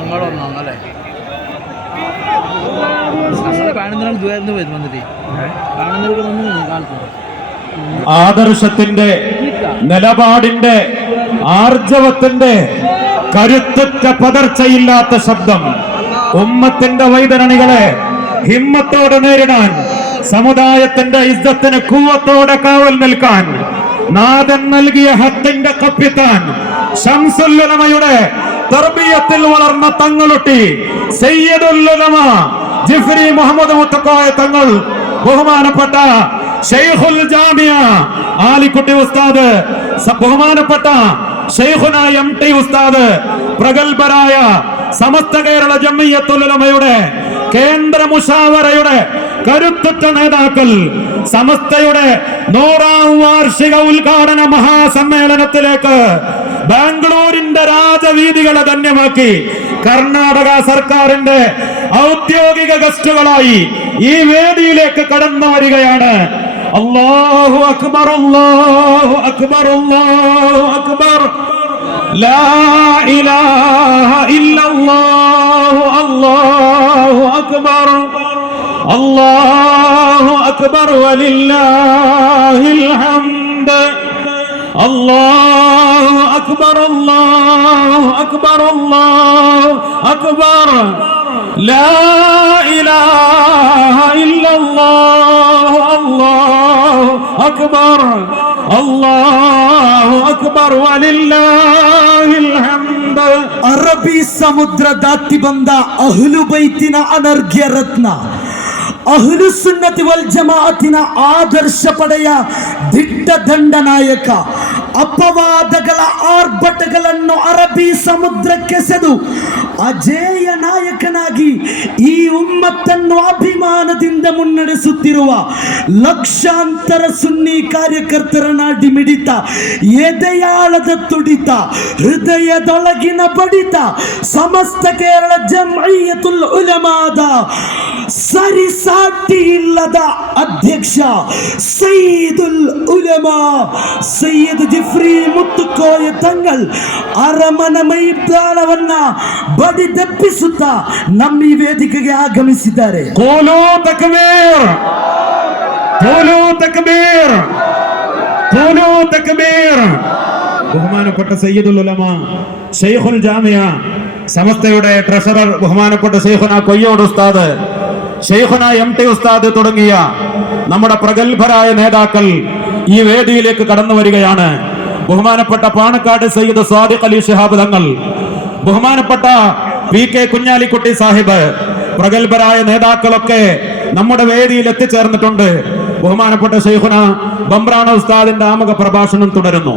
അങ്ങോട്ടൊന്നല്ലേ കാണുന്നതിനാണ് വന്നിട്ട് കാണുന്നവർക്ക് കാണിച്ചു ആദർശത്തിന്റെ നിലപാടിന്റെ ആർജവത്തിന്റെ കരുത്തുറ്റ പതർച്ചയില്ലാത്ത ശബ്ദം ഉമ്മത്തിന്റെ വൈതരണികളെ ഹിമ്മത്തോടെ നേരിടാൻ സമുദായത്തിന്റെ ഇസ്സത്തിന് കൂവത്തോടെ കാവൽ നിൽക്കാൻ നാഥൻ നൽകിയ ഹത്തിന്റെ കപ്പിത്താൻ ശംസുൽ ഉലമയുടെ തർബിയത്തിൽ വളർന്ന തങ്ങളുട്ടി സയ്യിദുൽ ഉലമ ജിഫ്രി മുഹമ്മദ് മുത്തക്കോയ തങ്ങൾ ബഹുമാനപ്പെട്ട ഷെയ്ഖുൽ ജാമിയ ആലിക്കുട്ടി ഉസ്താദ് ബഹുമാനപ്പെട്ട ഷെയ്ഖുന എം.ടി. ഉസ്താദ് പ്രഗൽഭരായ സമസ്ത കേരള ജംഇയ്യത്തുൽ ഉലമയുടെ കേന്ദ്ര മുശാവറയുടെ കരുത്തുറ്റ നേതാക്കൾ സമസ്തയുടെ 100ാം വാർഷിക ഉദ്ഘാടന മഹാസമ്മേളനത്തിലേക്ക് ബാംഗ്ലൂരിന്റെ രാജവീതികളെ ധന്യമാക്കി കർണാടക സർക്കാരിന്റെ ഔദ്യോഗിക ഗസ്റ്റുകളായി ഈ വേദിയിലേക്ക് കടന്നു വരികയാണ്. അല്ലാഹു അക്ബർ അല്ലാഹു അക്ബർ അല്ലാഹു അക്ബർ ലാ ഇലാഹ ഇല്ലല്ലാഹു അല്ലാഹു അക്ബർ അല്ലാഹു അക്ബർ വലില്ലാഹിൽ ഹംദ് അല്ലാഹു അക്ബർ അല്ലാഹു അക്ബർ അല്ലാഹു അക്ബർ ലാ ഇലാഹ ഇല്ലല്ലാഹു അല്ലാഹു അക്ബർ അല്ലാഹു അക്ബർ വലില്ലാഹിൽ ഹംദ്. അറബി സമുദ്ര ದಾಟಿ ಬಂದ ಅಹ್ಲು ಬೈತಿನ ಅನರ್ಘ್ಯ ರತ್ನ ಅಹ್ಲುಸುನ್ನತಿ ವಲ್ ಜಮಾಅತಿನ ಆದರ್ಶ ಪಡೆಯ ದಿಟ್ಟ ದಂಡನಾಯಕ ಅಪವಾದಗಳ ಆರ್ಭಟಗಳನ್ನು ಅರಬ್ಬಿ ಸಮುದ್ರಕ್ಕೆಸೆದು ಅಜೇಯ ನಾಯಕನಾಗಿ ಈ ಉಮ್ಮತ್ತನ್ನು ಅಭಿಮಾನದಿಂದ ಮುನ್ನಡೆಸುತ್ತಿರುವ ಲಕ್ಷಾಂತರ ಸುನ್ನಿ ಕಾರ್ಯಕರ್ತರ ನಾಡಿ ಮಿಡಿತ, ಎದೆಯಾಳದ ತುಡಿತ, ಹೃದಯದೊಳಗಿನ ಬಡಿತ ಸಮಸ್ತ ಕೇರಳ ಜಂಇಯ್ಯತುಲ್ ಉಲಮಾದ ಸರಿಸಾಟಿ ಇಲ್ಲದ ಅಧ್ಯಕ್ಷ ಸಯ್ಯಿದುಲ್ ಉಲಮಾ ಸಯ್ಯದ್ ಜಿಫ್ರಿ ಮುತ್ತುಕೋಯ ತಂಗಳ್ ಅರಮನ ಮೈದಾನವನ್ನ ಬಡಿದೆಪ್ಪಿಸುತ್ತಾ ನಮ್ಮ ಈ ವೇದಿಕೆಗೆ ಆಗಮಿಸಿದ್ದಾರೆ. ಕೋಲೋ ತಕ್ಬೀರ್, ಕೋಲೋ ತಕ್ಬೀರ್, ಕೋಲೋ ತಕ್ಬೀರ್. ബഹുമാനപ്പെട്ട സയ്യിദുൽ ഉലമ ഷെയ്ഖുൽ ജാമിയ സമസ്തയുടെ ട്രഷറർ ബഹുമാനപ്പെട്ട ഷെയ്ഖുന കൊയ്യോട് ഉസ്താദ്, ഷെയ്ഖുന എം.ടി. ഉസ്താദ് തുടങ്ങിയ നമ്മുടെ പ്രഗത്ഭരായ നേതാക്കൾ ഈ വേദിയിലേക്ക് കടന്നു വരികയാണ്. ബഹുമാനപ്പെട്ട പാണക്കാട് സയ്യിദ് സ്വാദിഖ് അലി ശിഹാബ് തങ്ങൾ, ബഹുമാനപ്പെട്ട പി.കെ. കുഞ്ഞാലിക്കുട്ടി സാഹിബ്, പ്രഗത്ഭരായ നേതാക്കളൊക്കെ നമ്മുടെ വേദിയിൽ എത്തിച്ചേർന്നിട്ടുണ്ട്. ബഹുമാനപ്പെട്ട ഷെയ്ഖുന ബംബ്രാണ ഉസ്താദിന്റെ ആമുഖ പ്രഭാഷണം തുടരുന്നു.